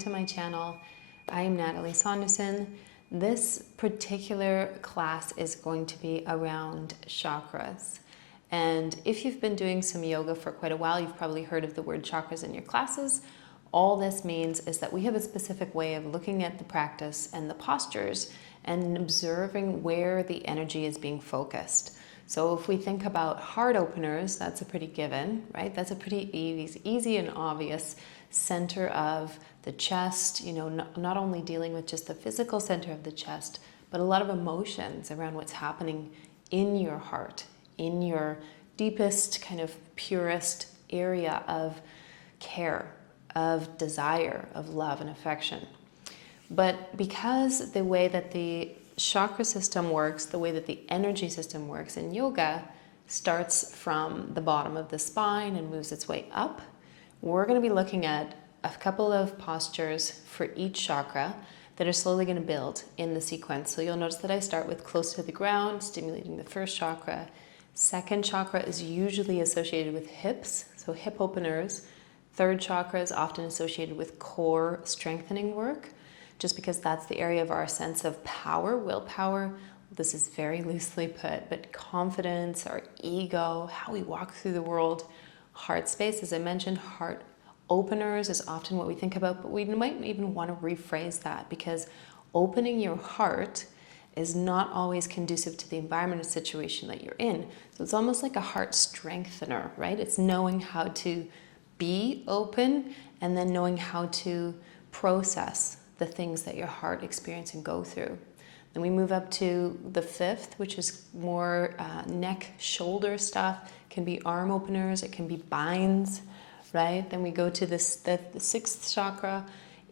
to my channel. I am Natalie Saunderson. This particular class is going to be around chakras. And if you've been doing some yoga for quite a while, you've probably heard of the word chakras in your classes. All this means is that we have a specific way of looking at the practice and the postures and observing where the energy is being focused. So if we think about heart openers, that's a pretty given, right? That's a pretty easy and obvious center of the chest, you know, not only dealing with just the physical center of the chest, but a lot of emotions around what's happening in your heart, in your deepest, kind of purest area of care, of desire, of love and affection. But because the way that the chakra system works, the way that the energy system works in yoga starts from the bottom of the spine and moves its way up, we're going to be looking at a couple of postures for each chakra that are slowly going to build in the sequence. So you'll notice that I start with close to the ground, stimulating the first chakra. Second chakra is usually associated with hips, so hip openers. Third chakra is often associated with core strengthening work, just because that's the area of our sense of power, willpower. This is very loosely put, but confidence, our ego, how we walk through the world. Heart space, as I mentioned, heart openers is often what we think about, but we might even want to rephrase that, because opening your heart is not always conducive to the environment or situation that you're in. So it's almost like a heart strengthener, right? It's knowing how to be open and then knowing how to process the things that your heart experience and go through. Then we move up to the fifth, which is more neck, shoulder stuff. It can be arm openers, it can be binds, right? Then we go to the sixth chakra,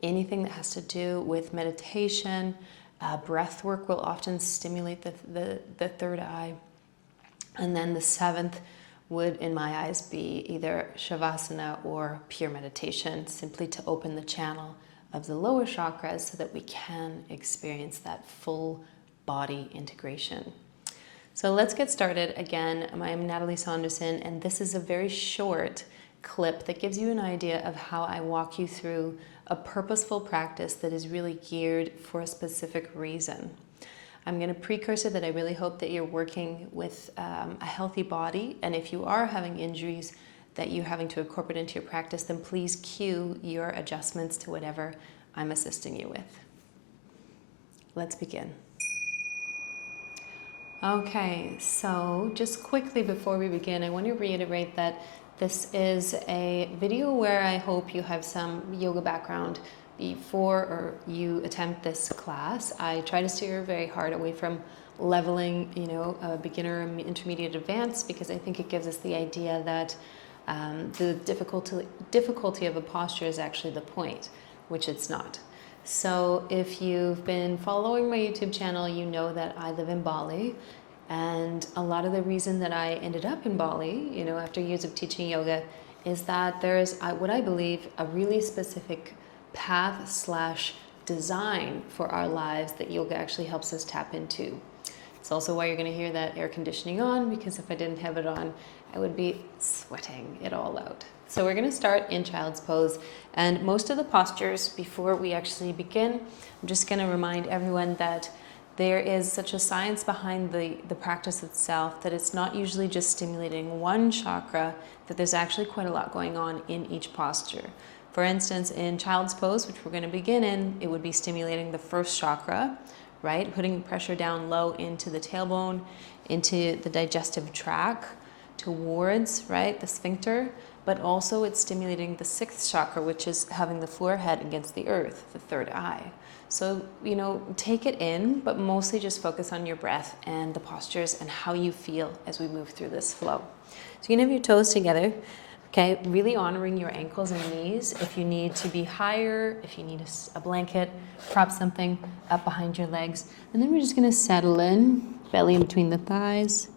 anything that has to do with meditation. Breath work will often stimulate the third eye. And then the seventh would, in my eyes, be either Shavasana or pure meditation, simply to open the channel of the lower chakras so that we can experience that full body integration. So let's get started. Again, I'm Natalie Saunderson, and this is a very short clip that gives you an idea of how I walk you through a purposeful practice that is really geared for a specific reason. I'm going to precursor that I really hope that you're working with a healthy body, and if you are having injuries that you're having to incorporate into your practice, then please cue your adjustments to whatever I'm assisting you with. Let's begin. Okay, so just quickly before we begin, I want to reiterate that this is a video where I hope you have some yoga background before or you attempt this class. I try to steer very hard away from leveling, beginner, intermediate, advanced, because I think it gives us the idea that the difficulty of a posture is actually the point, which it's not. So if you've been following my YouTube channel, you know that I live in Bali. And a lot of the reason that I ended up in Bali, after years of teaching yoga, is that there is what I believe a really specific path/design for our lives that yoga actually helps us tap into. It's also why you're going to hear that air conditioning on, because if I didn't have it on, I would be sweating it all out. So we're going to start in child's pose, and most of the postures, before we actually begin, I'm just going to remind everyone that there is such a science behind the practice itself, that it's not usually just stimulating one chakra, that there's actually quite a lot going on in each posture. For instance, in child's pose, which we're going to begin in, it would be stimulating the first chakra, right? Putting pressure down low into the tailbone, into the digestive tract, towards, right, the sphincter, but also it's stimulating the sixth chakra, which is having the forehead against the earth, the third eye. So, take it in, but mostly just focus on your breath and the postures and how you feel as we move through this flow. So you can have your toes together, okay, really honoring your ankles and knees. If you need to be higher, if you need a blanket, prop something up behind your legs. And then we're just going to settle in, belly in between the thighs,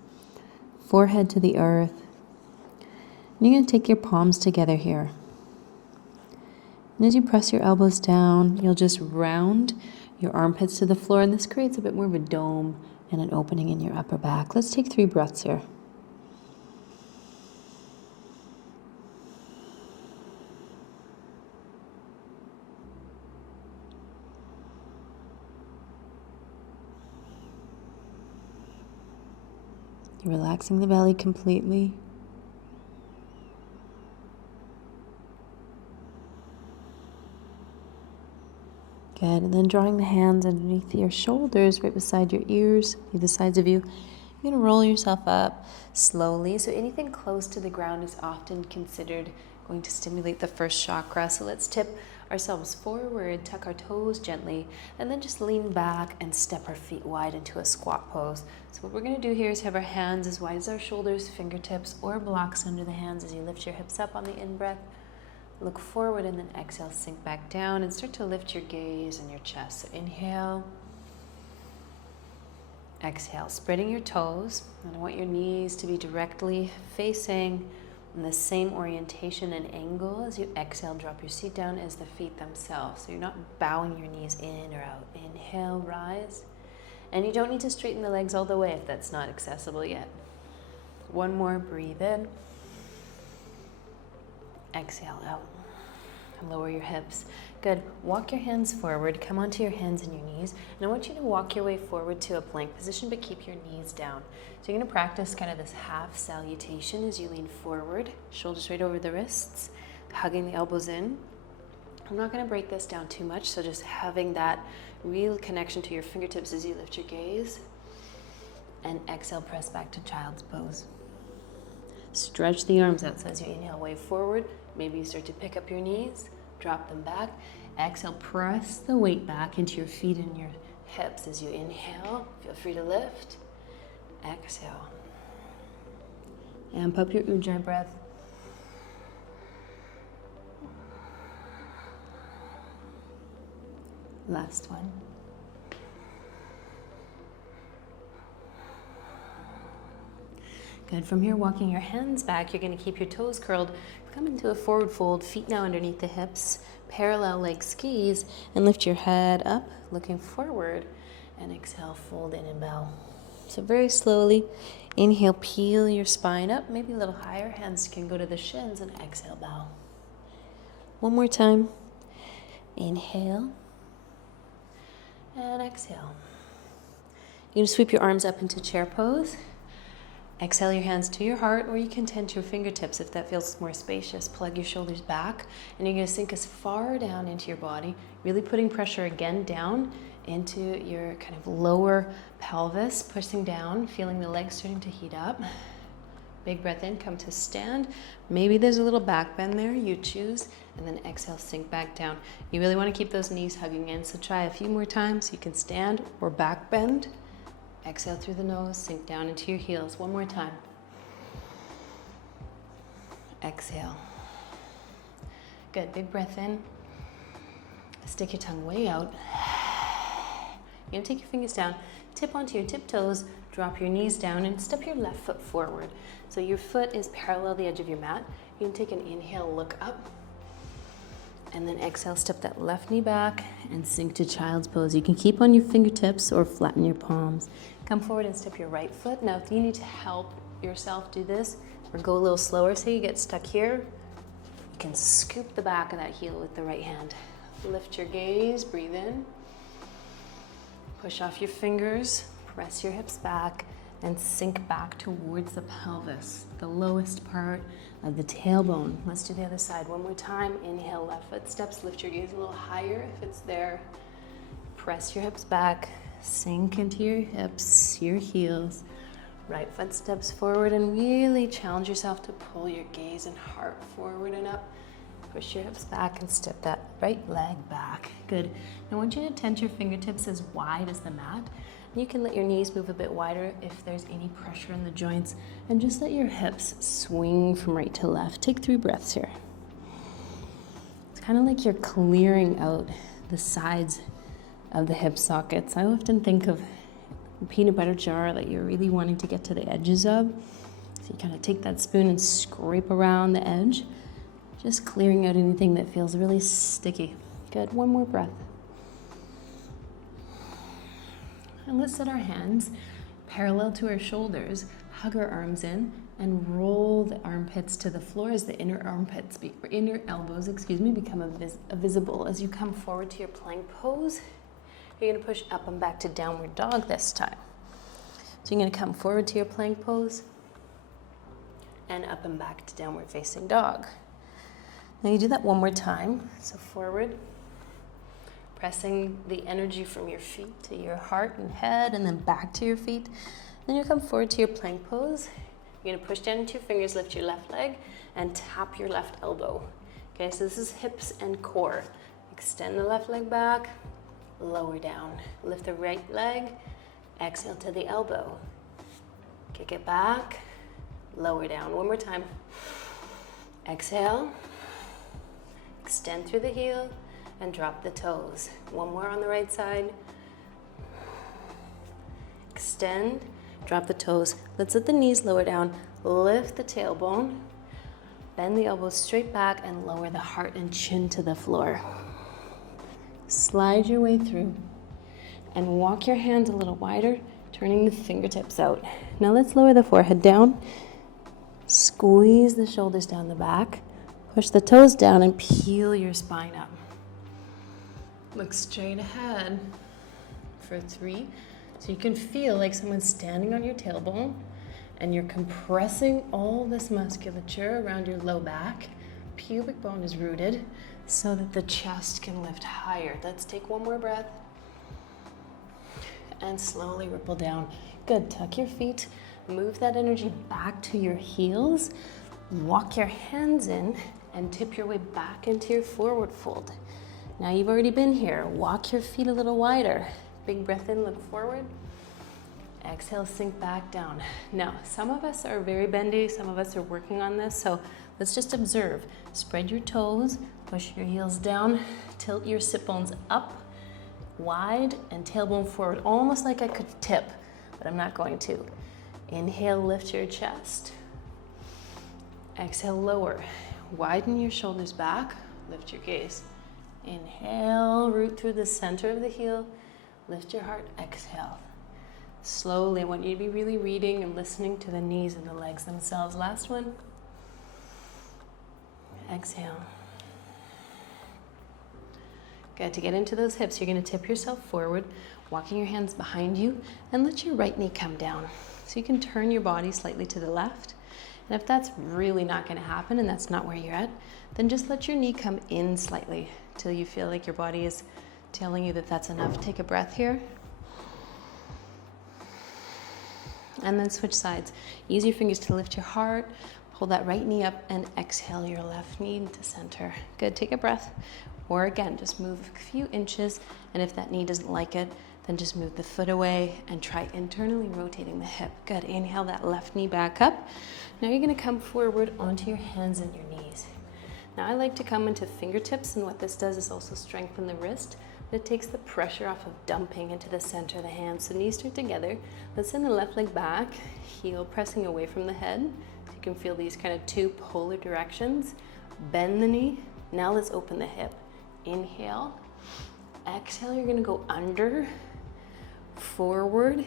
forehead to the earth. And you're going to take your palms together here. And as you press your elbows down, you'll just round your armpits to the floor, and this creates a bit more of a dome and an opening in your upper back. Let's take 3 breaths here. You're relaxing the belly completely. Good, and then drawing the hands underneath your shoulders, right beside your ears, either sides of you. You're gonna roll yourself up slowly. So anything close to the ground is often considered going to stimulate the first chakra. So let's tip ourselves forward, tuck our toes gently, and then just lean back and step our feet wide into a squat pose. So what we're gonna do here is have our hands as wide as our shoulders, fingertips, or blocks under the hands as you lift your hips up on the in-breath. Look forward and then exhale, sink back down and start to lift your gaze and your chest. So inhale. Exhale, spreading your toes. And I want your knees to be directly facing in the same orientation and angle as you exhale. Drop your seat down as the feet themselves. So you're not bowing your knees in or out. Inhale, rise. And you don't need to straighten the legs all the way if that's not accessible yet. One more, breathe in. Exhale out. And lower your hips. Good. Walk your hands forward. Come onto your hands and your knees. And I want you to walk your way forward to a plank position, but keep your knees down. So you're going to practice kind of this half salutation as you lean forward. Shoulders right over the wrists, hugging the elbows in. I'm not going to break this down too much, so just having that real connection to your fingertips as you lift your gaze. And exhale, press back to child's pose. Stretch the arms out. So as you inhale, wave forward. Maybe you start to pick up your knees, drop them back. Exhale, press the weight back into your feet and your hips as you inhale. Feel free to lift. Exhale. Amp up your Ujjayi breath. Last one. Good. From here, walking your hands back, you're going to keep your toes curled. Come into a forward fold, feet now underneath the hips, parallel like skis, and lift your head up, looking forward, and exhale, fold in and bow. So very slowly, inhale, peel your spine up, maybe a little higher. Hands can go to the shins, and exhale, bow. One more time. Inhale, and exhale. You can sweep your arms up into chair pose. Exhale your hands to your heart, or you can tend to your fingertips if that feels more spacious. Plug your shoulders back, and you're going to sink as far down into your body, really putting pressure again down into your kind of lower pelvis, pushing down, feeling the legs starting to heat up. Big breath in, come to stand. Maybe there's a little back bend there, you choose, and then exhale, sink back down. You really want to keep those knees hugging in, so try a few more times. You can stand or back bend. Exhale through the nose, sink down into your heels. One more time. Exhale. Good, big breath in. Stick your tongue way out. You're gonna take your fingers down, tip onto your tiptoes, drop your knees down, and step your left foot forward. So your foot is parallel the edge of your mat. You can take an inhale, look up, and then exhale, step that left knee back and sink to child's pose. You can keep on your fingertips or flatten your palms. Come forward and step your right foot. Now, if you need to help yourself do this or go a little slower, say you get stuck here, you can scoop the back of that heel with the right hand. Lift your gaze, breathe in. Push off your fingers, press your hips back, and sink back towards the pelvis, the lowest part of the tailbone. Let's do the other side one more time. Inhale, left foot steps, lift your gaze a little higher if it's there. Press your hips back, sink into your hips, your heels. Right foot steps forward, and really challenge yourself to pull your gaze and heart forward and up. Push your hips back and step that right leg back. Good. Now I want you to tent your fingertips as wide as the mat. You can let your knees move a bit wider if there's any pressure in the joints, and just let your hips swing from right to left. Take 3 breaths here. It's kind of like you're clearing out the sides of the hip sockets. I often think of a peanut butter jar that you're really wanting to get to the edges of. So you kind of take that spoon and scrape around the edge, just clearing out anything that feels really sticky. Good. One more breath. And let's set our hands parallel to our shoulders, hug our arms in, and roll the armpits to the floor as the inner elbows, become visible. As you come forward to your plank pose, you're going to push up and back to downward dog this time. So So you're gonna come forward to your plank pose and up and back to downward facing dog. Now you do that one more time. So forward, pressing the energy from your feet to your heart and head, and then back to your feet. Then you come forward to your plank pose. You're gonna push down into your fingers, lift your left leg, and tap your left elbow. Okay, so this is hips and core. Extend the left leg back, lower down. Lift the right leg, exhale to the elbow. Kick it back, lower down. One more time. Exhale, extend through the heel, and drop the toes. One more on the right side. Extend, drop the toes. Let's let the knees lower down. Lift the tailbone. Bend the elbows straight back and lower the heart and chin to the floor. Slide your way through and walk your hands a little wider, turning the fingertips out. Now let's lower the forehead down. Squeeze the shoulders down the back. Push the toes down and peel your spine up. Look straight ahead for 3. So you can feel like someone's standing on your tailbone and you're compressing all this musculature around your low back. Pubic bone is rooted so that the chest can lift higher. Let's take one more breath and slowly ripple down. Good, tuck your feet, move that energy back to your heels, walk your hands in and tip your way back into your forward fold. Now you've already been here. Walk your feet a little wider. Big breath in, look forward. Exhale, sink back down. Now, some of us are very bendy, some of us are working on this, so let's just observe. Spread your toes, push your heels down, tilt your sit bones up, wide, and tailbone forward, almost like I could tip, but I'm not going to. Inhale, lift your chest. Exhale, lower. Widen your shoulders back, lift your gaze. Inhale, root through the center of the heel, lift your heart, exhale. Slowly, I want you to be really reading and listening to the knees and the legs themselves. Last one. Exhale. Good. To get into those hips, you're going to tip yourself forward, walking your hands behind you, and let your right knee come down. So you can turn your body slightly to the left. And if that's really not going to happen and that's not where you're at, then just let your knee come in slightly till you feel like your body is telling you that that's enough. Take a breath here. And then switch sides. Use your fingers to lift your heart, hold that right knee up, and exhale your left knee into center. Good, take a breath. Or again, just move a few inches, and if that knee doesn't like it, then just move the foot away and try internally rotating the hip. Good, inhale that left knee back up. Now you're gonna come forward onto your hands and your knees. Now I like to come into fingertips, and what this does is also strengthen the wrist. It takes the pressure off of dumping into the center of the hands. So knees start together. Let's send the left leg back, heel pressing away from the head. So you can feel these kind of 2 polar directions. Bend the knee. Now let's open the hip. Inhale. Exhale, you're gonna go under, forward,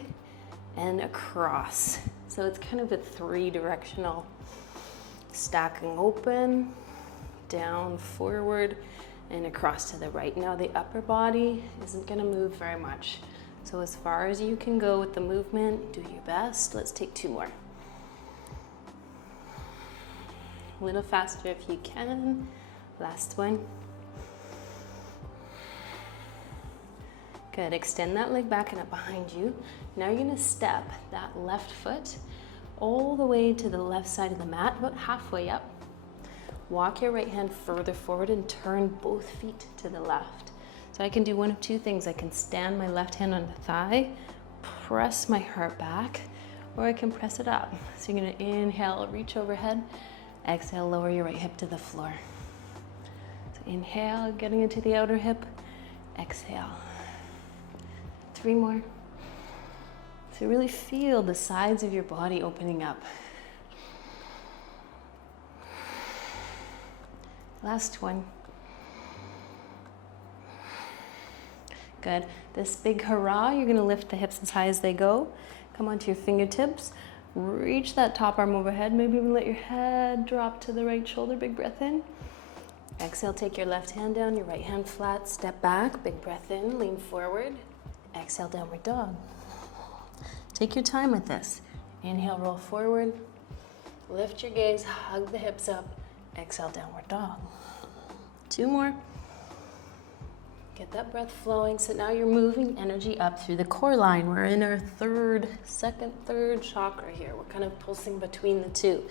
and across. So it's kind of a 3-directional stacking open, down, forward, and across to the right. Now the upper body isn't gonna move very much. So as far as you can go with the movement, do your best. Let's take 2 more. A little faster if you can. Last one. Good, extend that leg back and up behind you. Now you're gonna step that left foot all the way to the left side of the mat, about halfway up. Walk your right hand further forward and turn both feet to the left. So I can do one of 2 things. I can stand my left hand on the thigh, press my heart back, or I can press it up. So you're gonna inhale, reach overhead, exhale, lower your right hip to the floor. So inhale, getting into the outer hip, exhale. 3 more. So really feel the sides of your body opening up. Last one. Good. This big hurrah, you're gonna lift the hips as high as they go. Come onto your fingertips. Reach that top arm overhead. Maybe even let your head drop to the right shoulder. Big breath in. Exhale, take your left hand down, your right hand flat. Step back, big breath in, lean forward. Exhale, downward dog. Take your time with this. Inhale, roll forward. Lift your gaze, hug the hips up. Exhale, downward dog. 2 more. Get that breath flowing. So now you're moving energy up through the core line. We're in our second, third chakra here. We're kind of pulsing between the two.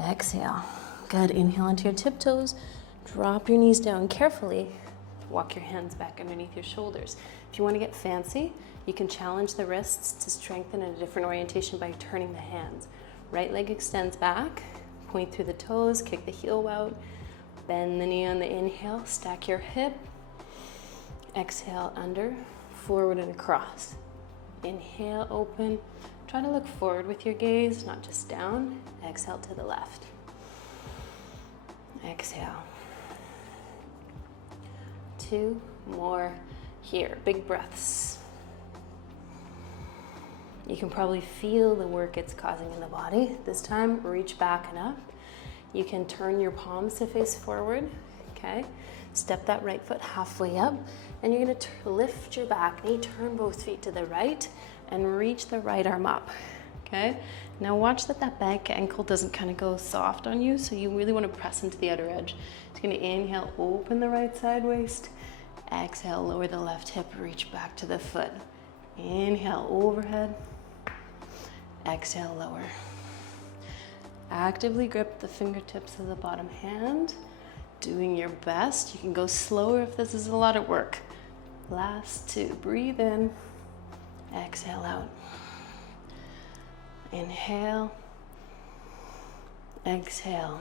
Exhale. Good. Inhale onto your tiptoes. Drop your knees down carefully. Walk your hands back underneath your shoulders. If you want to get fancy, you can challenge the wrists to strengthen in a different orientation by turning the hands. Right leg extends back. Point through the toes. Kick the heel out. Bend the knee on the inhale. Stack your hip. Exhale under, forward and across. Inhale, open. Try to look forward with your gaze, not just down. Exhale to the left. Exhale. 2 more here. Big breaths. You can probably feel the work it's causing in the body. This time, reach back and up. You can turn your palms to face forward, okay? Step that right foot halfway up, and you're gonna lift your back knee, turn both feet to the right, and reach the right arm up, okay? Now watch that back ankle doesn't kind of go soft on you, so you really wanna press into the outer edge. It's gonna inhale, open the right side waist. Exhale, lower the left hip, reach back to the foot. Inhale, overhead. Exhale, lower. Actively grip the fingertips of the bottom hand. Doing your best. You can go slower if this is a lot of work. Last 2. Breathe in. Exhale out. Inhale. Exhale.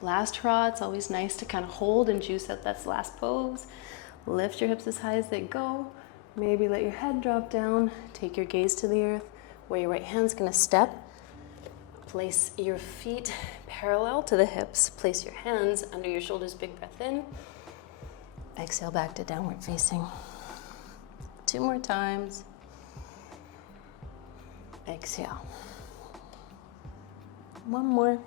Last hurrah. It's always nice to kind of hold and juice out that last pose. Lift your hips as high as they go. Maybe let your head drop down. Take your gaze to the earth where your right hand's going to step. Place your feet parallel to the hips. Place your hands under your shoulders. Big breath in. Exhale back to downward facing. 2 more times. Exhale. 1 more.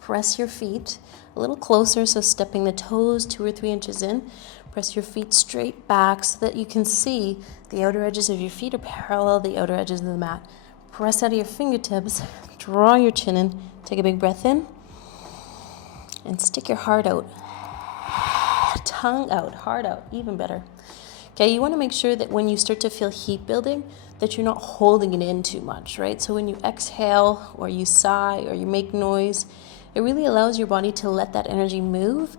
Press your feet a little closer, so stepping the toes 2 or 3 inches in. Press your feet straight back so that you can see the outer edges of your feet are parallel to the outer edges of the mat. Press out of your fingertips, draw your chin in, take a big breath in, and stick your heart out. Tongue out, heart out, even better. Okay, you want to make sure that when you start to feel heat building, that you're not holding it in too much, right? So when you exhale or you sigh or you make noise, it really allows your body to let that energy move,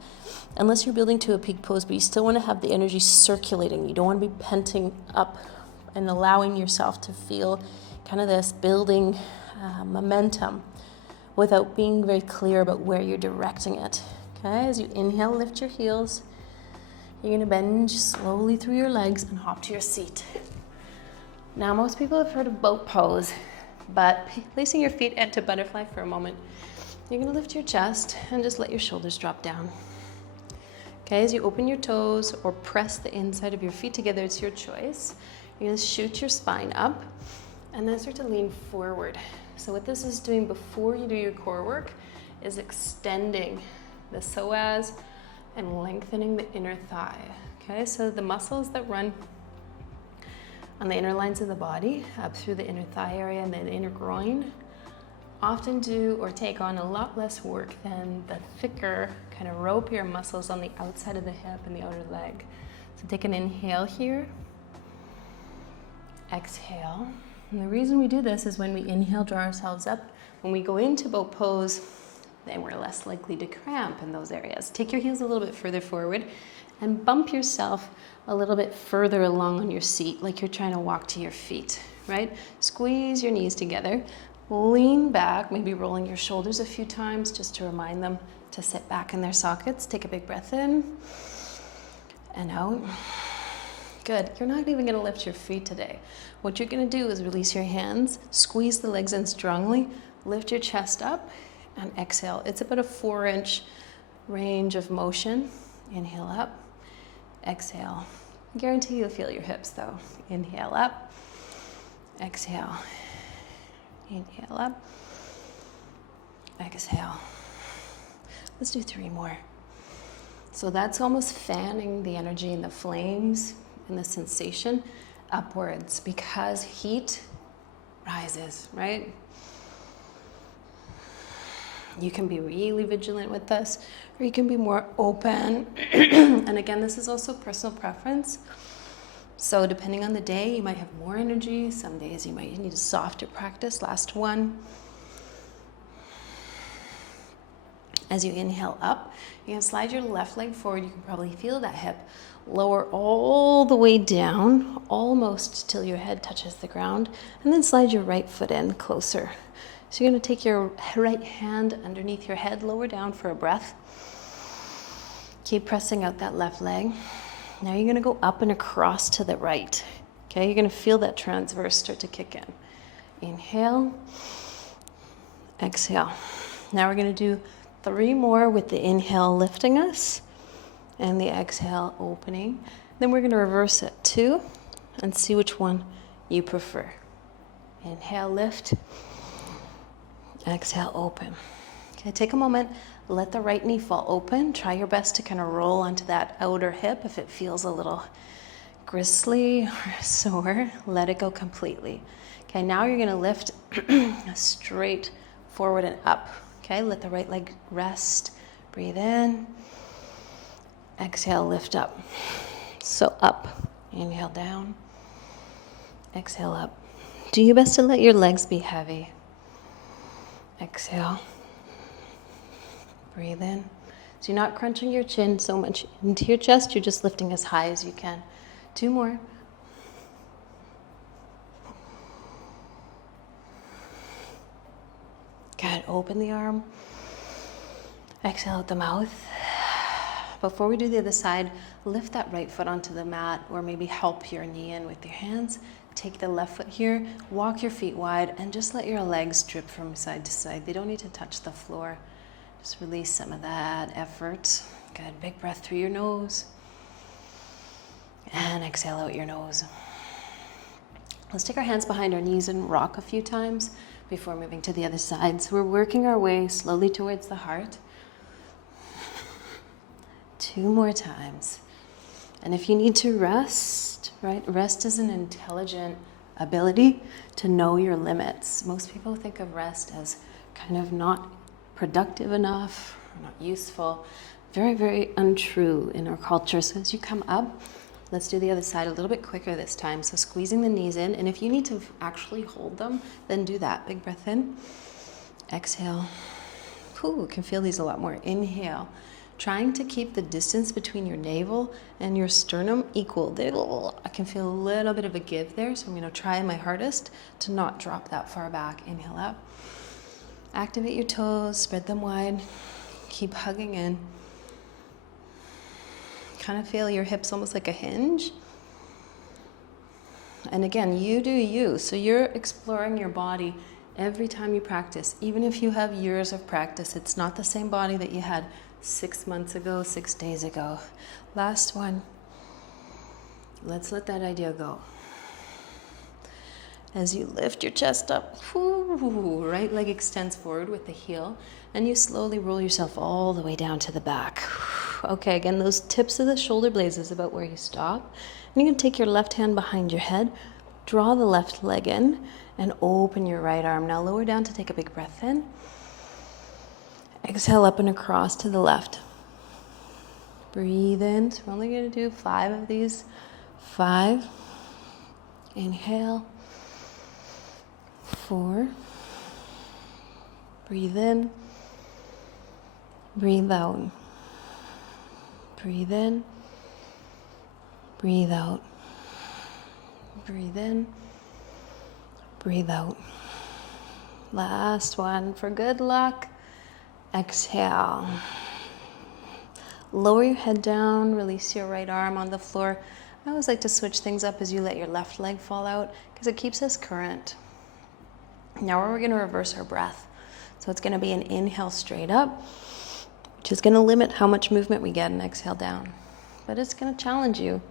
unless you're building to a peak pose, but you still want to have the energy circulating. You don't want to be penting up and allowing yourself to feel kind of this building momentum without being very clear about where you're directing it. Okay, as you inhale, lift your heels. You're going to bend slowly through your legs and hop to your seat. Now, most people have heard of boat pose, but placing your feet into butterfly for a moment, you're going to lift your chest and just let your shoulders drop down. Okay, as you open your toes or press the inside of your feet together, it's your choice. You're going to shoot your spine up and then start to lean forward. So what this is doing before you do your core work is extending the psoas and lengthening the inner thigh. Okay, so the muscles that run on the inner lines of the body, up through the inner thigh area and the inner groin, often do or take on a lot less work than the thicker, kind of ropier muscles on the outside of the hip and the outer leg. So take an inhale here. Exhale. And the reason we do this is when we inhale, draw ourselves up. When we go into boat pose, then we're less likely to cramp in those areas. Take your heels a little bit further forward and bump yourself a little bit further along on your seat, like you're trying to walk to your feet, right? Squeeze your knees together. Lean back, maybe rolling your shoulders a few times just to remind them to sit back in their sockets. Take a big breath in and out. Good. You're not even going to lift your feet today. What you're going to do is release your hands, squeeze the legs in strongly, lift your chest up, and exhale. It's about a 4-inch range of motion. Inhale up, exhale. I guarantee you'll feel your hips though. Inhale up, exhale. Inhale up, exhale. Let's do 3 more. So that's almost fanning the energy and the flames and the sensation upwards, because heat rises, right? You can be really vigilant with this, or you can be more open. And again, this is also personal preference. So depending on the day, you might have more energy. Some days you might need a softer practice. Last one. As you inhale up, you can slide your left leg forward. You can probably feel that hip lower all the way down, almost till your head touches the ground, and then slide your right foot in closer. So you're going to take your right hand underneath your head, lower down for a breath. Keep pressing out that left leg. Now you're going to go up and across to the right. Okay, you're going to feel that transverse start to kick in. Inhale, exhale. Now we're going to do 3 more with the inhale lifting us and the exhale opening. Then we're going to reverse it 2 and see which one you prefer. Inhale, lift. Exhale, open. Okay, take a moment. Let the right knee fall open. Try your best to kind of roll onto that outer hip. If it feels a little gristly or sore, let it go completely. Okay, now you're going to lift straight forward and up. Okay, let the right leg rest. Breathe in. Exhale, lift up. So up. Inhale down. Exhale up. Do your best to let your legs be heavy. Exhale. Breathe in. So you're not crunching your chin so much into your chest. You're just lifting as high as you can. 2 more. Good. Open the arm. Exhale out the mouth. Before we do the other side, lift that right foot onto the mat, or maybe help your knee in with your hands. Take the left foot here, walk your feet wide, and just let your legs drip from side to side. They don't need to touch the floor. Just release some of that effort. Good. Big breath through your nose. And exhale out your nose. Let's take our hands behind our knees and rock a few times before moving to the other side. So we're working our way slowly towards the heart. 2 more times. And if you need to rest, right? Rest is an intelligent ability to know your limits. Most people think of rest as kind of not productive enough, or not useful. Very, very untrue in our culture. So as you come up, let's do the other side a little bit quicker this time. So squeezing the knees in, and if you need to actually hold them, then do that. Big breath in. Exhale. Ooh, can feel these a lot more. Inhale. Trying to keep the distance between your navel and your sternum equal. I can feel a little bit of a give there, so I'm going to try my hardest to not drop that far back. Inhale up. Activate your toes, spread them wide. Keep hugging in. Kind of feel your hips almost like a hinge. And again, you do you. So you're exploring your body every time you practice. Even if you have years of practice, it's not the same body that you had 6 months ago, 6 days ago. Last one. Let's let that idea go. As you lift your chest up, right leg extends forward with the heel, and you slowly roll yourself all the way down to the back. Okay, again, those tips of the shoulder blades is about where you stop. And you're going to take your left hand behind your head, draw the left leg in, and open your right arm. Now lower down to take a big breath in. Exhale up and across to the left. Breathe in. So we're only going to do 5 of these. 5. Inhale. 4. Breathe in. Breathe out. Breathe in. Breathe out. Breathe in. Breathe out. Last one for good luck. Exhale. Lower your head down, release your right arm on the floor. I always like to switch things up as you let your left leg fall out because it keeps us current. Now we're going to reverse our breath. So it's going to be an inhale straight up, which is going to limit how much movement we get, and exhale down. But it's going to challenge you.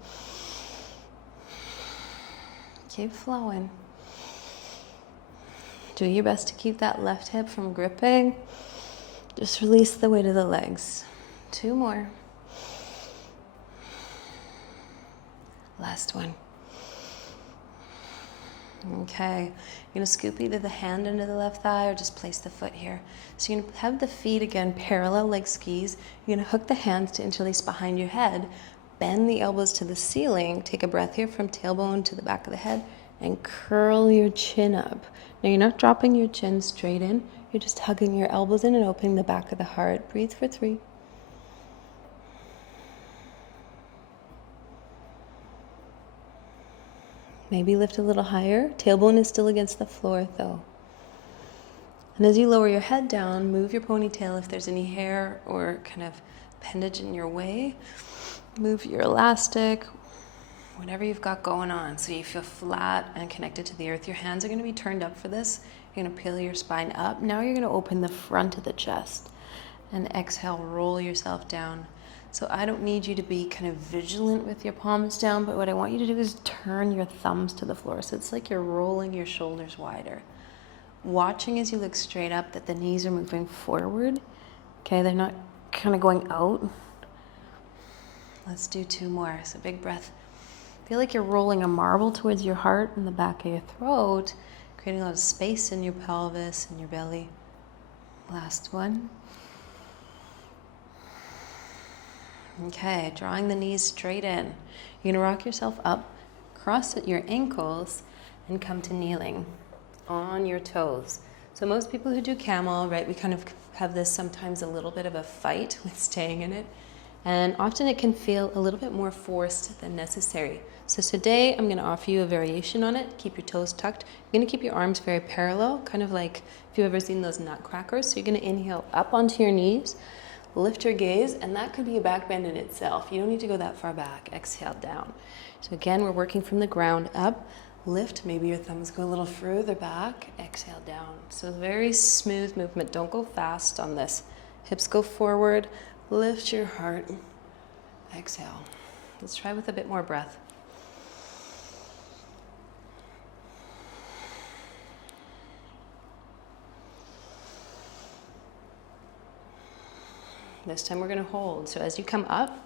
Keep flowing. Do your best to keep that left hip from gripping. Just release the weight of the legs. 2 more. Last one. Okay, you're gonna scoop either the hand under the left thigh or just place the foot here. So you're gonna have the feet again parallel like skis. You're gonna hook the hands to interlace behind your head, bend the elbows to the ceiling, take a breath here from tailbone to the back of the head, and curl your chin up. Now you're not dropping your chin straight in, you're just hugging your elbows in and opening the back of the heart. Breathe for 3. Maybe lift a little higher. Tailbone is still against the floor though. And as you lower your head down, move your ponytail if there's any hair or kind of appendage in your way. Move your elastic, whatever you've got going on, so you feel flat and connected to the earth. Your hands are going to be turned up for this. You're going to peel your spine up. Now you're going to open the front of the chest and exhale, roll yourself down. So I don't need you to be kind of vigilant with your palms down, but what I want you to do is turn your thumbs to the floor. So it's like you're rolling your shoulders wider. Watching as you look straight up that the knees are moving forward. Okay, they're not kind of going out. Let's do 2 more. So big breath. Feel like you're rolling a marble towards your heart and the back of your throat, creating a lot of space in your pelvis and your belly. Last one. Okay, drawing the knees straight in. You're gonna rock yourself up, cross at your ankles, and come to kneeling on your toes. So most people who do camel, right, we kind of have this sometimes a little bit of a fight with staying in it. And often it can feel a little bit more forced than necessary. So today I'm gonna offer you a variation on it. Keep your toes tucked. You're gonna keep your arms very parallel, kind of like if you've ever seen those nutcrackers. So you're gonna inhale up onto your knees, lift your gaze, and that could be a back bend in itself. You don't need to go that far back. Exhale down. So again, we're working from the ground up. Lift, maybe your thumbs go a little further back. Exhale down. So very smooth movement. Don't go fast on this. Hips go forward. Lift your heart. Exhale. Let's try with a bit more breath. This time we're going to hold. So as you come up,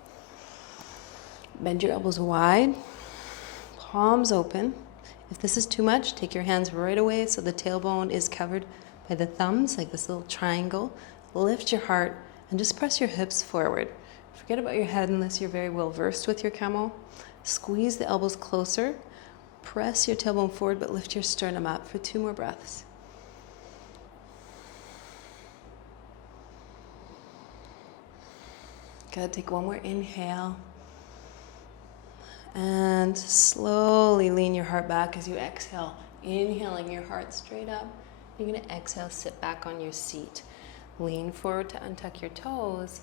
bend your elbows wide, palms open. If this is too much, take your hands right away so the tailbone is covered by the thumbs, like this little triangle. Lift your heart and just press your hips forward. Forget about your head unless you're very well versed with your camel. Squeeze the elbows closer. Press your tailbone forward, but lift your sternum up for 2 more breaths. Good, take 1 more inhale. And slowly lean your heart back as you exhale. Inhaling your heart straight up. You're gonna exhale, sit back on your seat. Lean forward to untuck your toes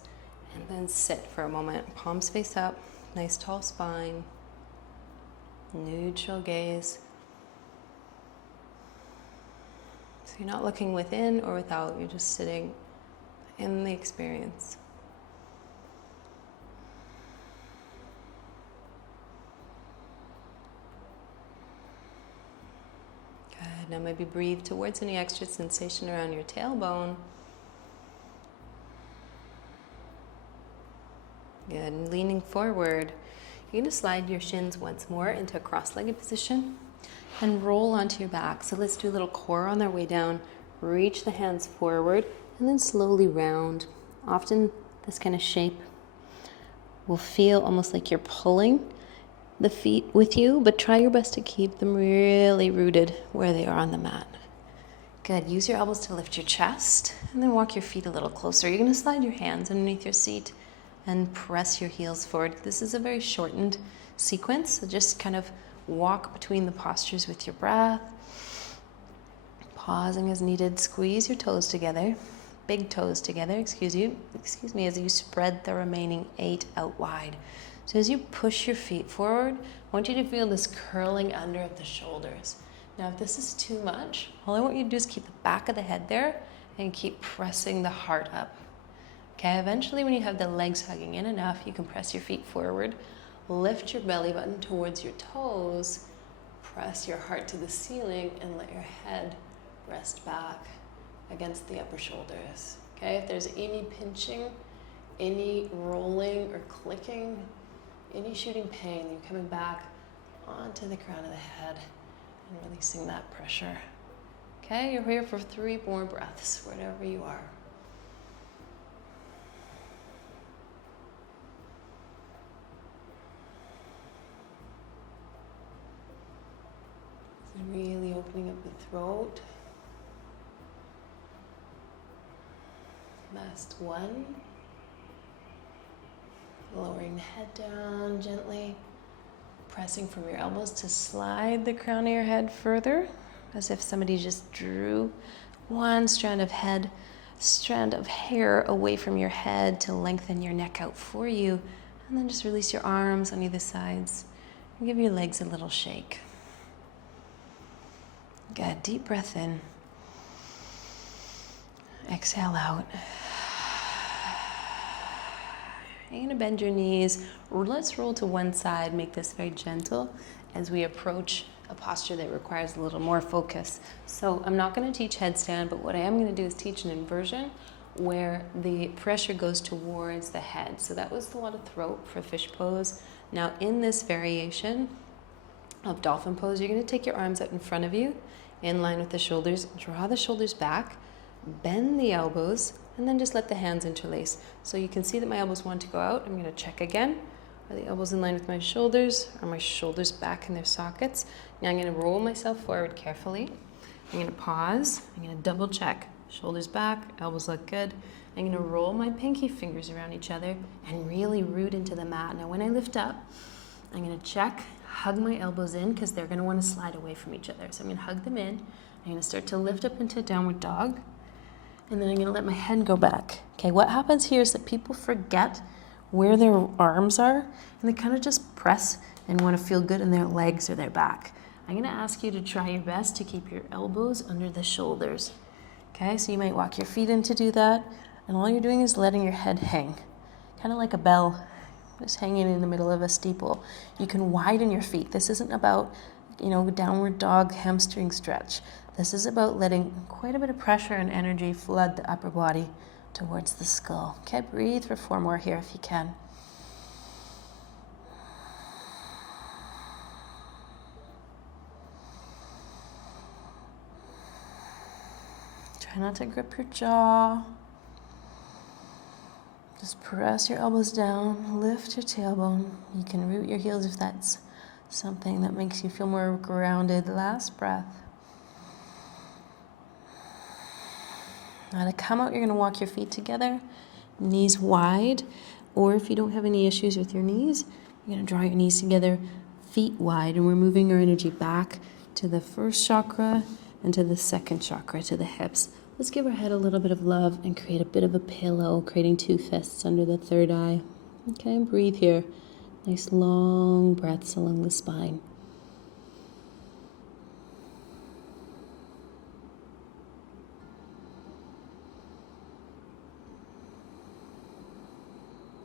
and then sit for a moment. Palms face up, nice tall spine. Neutral gaze. So you're not looking within or without, you're just sitting in the experience. Good. Now maybe breathe towards any extra sensation around your tailbone. Good. And leaning forward, you're going to slide your shins once more into a cross-legged position and roll onto your back. So let's do a little core on our way down. Reach the hands forward and then slowly round. Often this kind of shape will feel almost like you're pulling the feet with you, but try your best to keep them really rooted where they are on the mat. Good. Use your elbows to lift your chest and then walk your feet a little closer. You're going to slide your hands underneath your seat and press your heels forward. This is a very shortened sequence, so just kind of walk between the postures with your breath. Pausing as needed. Squeeze your toes together, big toes together, excuse me, as you spread the remaining 8 out wide. So as you push your feet forward, I want you to feel this curling under of the shoulders. Now, if this is too much, all I want you to do is keep the back of the head there and keep pressing the heart up. Okay, eventually when you have the legs hugging in enough, you can press your feet forward, lift your belly button towards your toes, press your heart to the ceiling, and let your head rest back against the upper shoulders. Okay, if there's any pinching, any rolling or clicking, any shooting pain, you're coming back onto the crown of the head and releasing that pressure. Okay, you're here for 3 more breaths, wherever you are. Really opening up the throat. Last one. Lowering the head down gently. Pressing from your elbows to slide the crown of your head further, as if somebody just drew one strand of hair away from your head to lengthen your neck out for you. And then just release your arms on either sides and give your legs a little shake. Good, deep breath in. Exhale out. You're gonna bend your knees. Let's roll to one side, make this very gentle as we approach a posture that requires a little more focus. So I'm not gonna teach headstand, but what I am gonna do is teach an inversion where the pressure goes towards the head. So that was a lot of throat for fish pose. Now in this variation of dolphin pose, you're gonna take your arms out in front of you, in line with the shoulders, draw the shoulders back, bend the elbows, and then just let the hands interlace. So you can see that my elbows want to go out. I'm going to check again. Are the elbows in line with my shoulders? Are my shoulders back in their sockets? Now I'm going to roll myself forward carefully. I'm going to pause. I'm going to double check. Shoulders back, elbows look good. I'm going to roll my pinky fingers around each other and really root into the mat. Now when I lift up, I'm going to check, hug my elbows in because they're going to want to slide away from each other. So I'm going to hug them in. I'm going to start to lift up into downward dog. And then I'm going to let my head go back. Okay, what happens here is that people forget where their arms are, and they kind of just press and want to feel good in their legs or their back. I'm going to ask you to try your best to keep your elbows under the shoulders. Okay, so you might walk your feet in to do that, and all you're doing is letting your head hang, kind of like a bell, just hanging in the middle of a steeple. You can widen your feet. This isn't about, downward dog hamstring stretch. This is about letting quite a bit of pressure and energy flood the upper body towards the skull. Okay, breathe for 4 more here if you can. Try not to grip your jaw. Just press your elbows down, lift your tailbone. You can root your heels if that's something that makes you feel more grounded. Last breath. Now to come out, you're going to walk your feet together, knees wide, or if you don't have any issues with your knees, you're going to draw your knees together, feet wide, and we're moving our energy back to the first chakra and to the second chakra, to the hips. Let's give our head a little bit of love and create a bit of a pillow, creating 2 fists under the third eye. Okay, breathe here. Nice long breaths along the spine.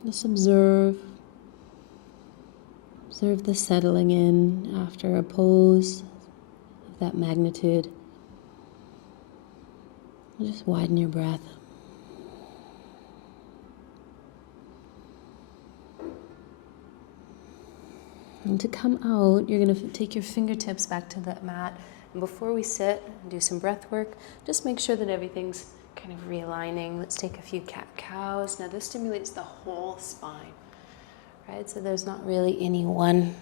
Just observe the settling in after a pose of that magnitude. Just widen your breath. And to come out, you're going to take your fingertips back to the mat. And before we sit and do some breath work, just make sure that everything's kind of realigning. Let's take a few cat-cows. Now this stimulates the whole spine, right? So there's not really any one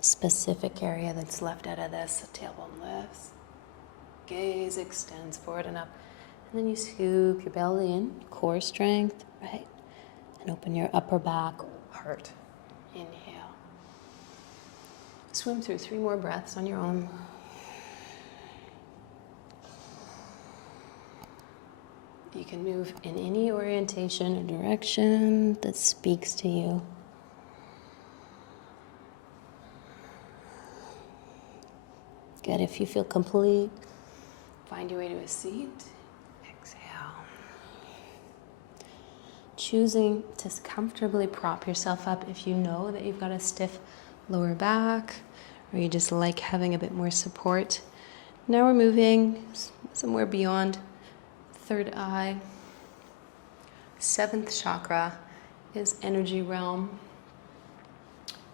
specific area that's left out of this. So tailbone lifts, gaze extends forward and up. And then you scoop your belly in, core strength, right? And open your upper back, heart. Inhale. Swim through 3 more breaths on your own. You can move in any orientation or direction that speaks to you. Good. If you feel complete, find your way to a seat. Exhale. Choosing to comfortably prop yourself up if you know that you've got a stiff lower back or you just like having a bit more support. Now we're moving somewhere beyond third eye. 7th chakra is energy realm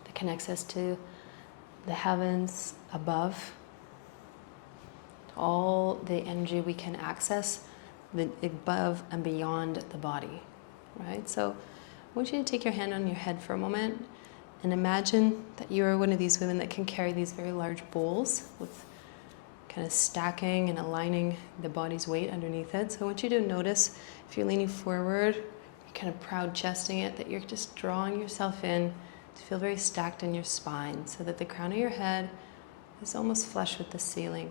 that connects us to the heavens above, all the energy we can access, the above and beyond the body, right? So I want you to take your hand on your head for a moment and imagine that you're one of these women that can carry these very large bowls with kind of stacking and aligning the body's weight underneath it. So I want you to notice if you're leaning forward, you're kind of proud chesting it, that you're just drawing yourself in to feel very stacked in your spine so that the crown of your head is almost flush with the ceiling.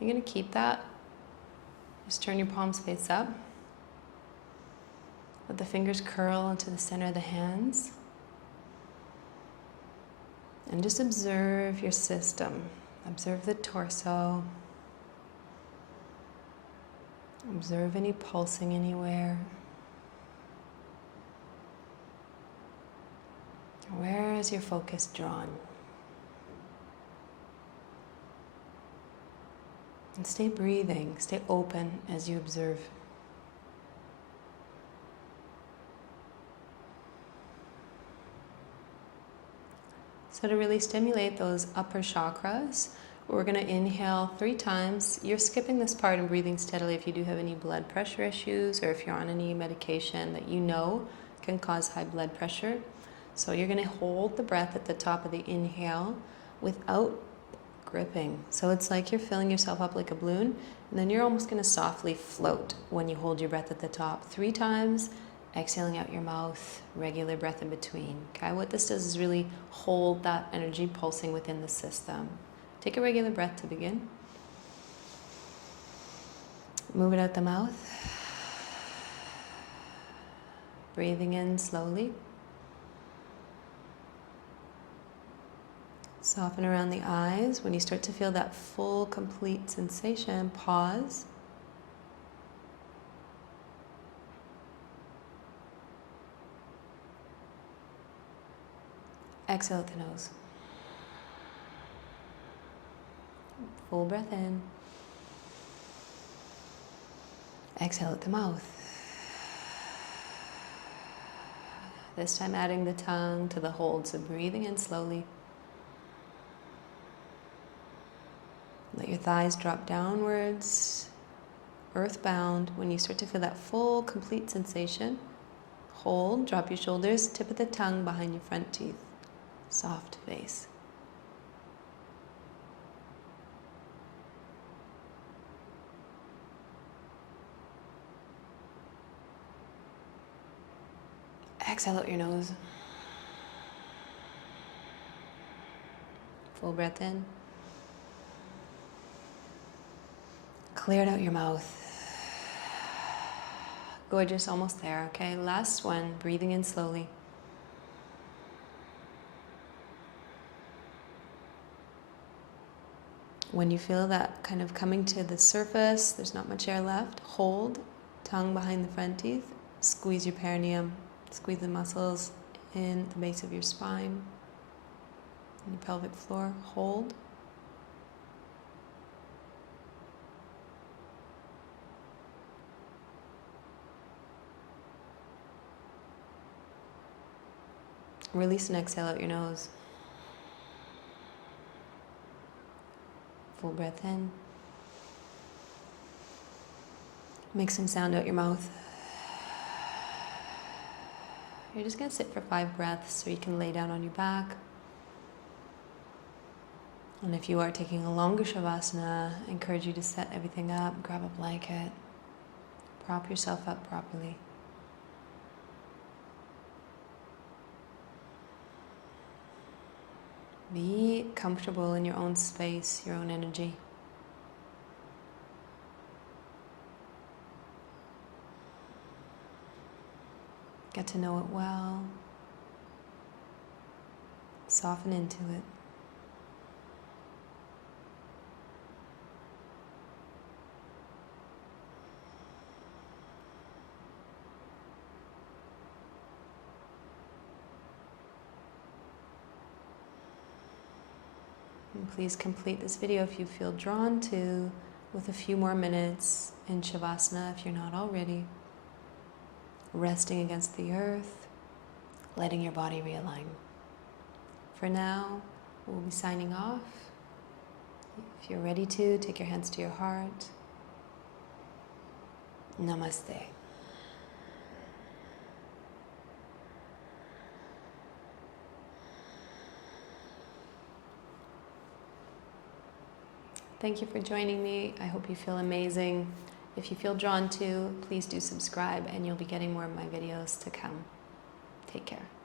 You're going to keep that. Just turn your palms face up. Let the fingers curl into the center of the hands. And just observe your system. Observe the torso. Observe any pulsing anywhere. Where is your focus drawn? And stay breathing, stay open as you observe. So to really stimulate those upper chakras, we're going to inhale 3 times. You're skipping this part and breathing steadily if you do have any blood pressure issues or if you're on any medication that you know can cause high blood pressure. So you're going to hold the breath at the top of the inhale without gripping. So it's like you're filling yourself up like a balloon, and then you're almost going to softly float when you hold your breath at the top 3 times, exhaling out your mouth, regular breath in between. Okay, what this does is really hold that energy pulsing within the system. Take a regular breath to begin. Move it out the mouth. Breathing in slowly. Soften around the eyes. When you start to feel that full, complete sensation, pause. Exhale at the nose. Full breath in. Exhale at the mouth. This time adding the tongue to the hold, so breathing in slowly. Let your thighs drop downwards, earthbound. When you start to feel that full, complete sensation, hold, drop your shoulders, tip of the tongue behind your front teeth. Soft face. Exhale out your nose. Full breath in. Clear it out your mouth. Gorgeous, almost there, okay? Last one, breathing in slowly. When you feel that kind of coming to the surface, there's not much air left, hold, tongue behind the front teeth, squeeze your perineum, squeeze the muscles in the base of your spine, and your pelvic floor, hold. Release and exhale out your nose. Full breath in. Make some sound out your mouth. You're just going to sit for 5 breaths, so you can lay down on your back. And if you are taking a longer Shavasana, I encourage you to set everything up, grab a blanket, prop yourself up properly. Be comfortable in your own space, your own energy. Get to know it well. Soften into it. And please complete this video if you feel drawn to, with a few more minutes in Shavasana if you're not already. Resting against the earth, letting your body realign. For now, We'll be signing off. If you're ready to, take your hands to your heart. Namaste. Thank you for joining me. I hope you feel amazing. If you feel drawn to, please do subscribe and you'll be getting more of my videos to come. Take care.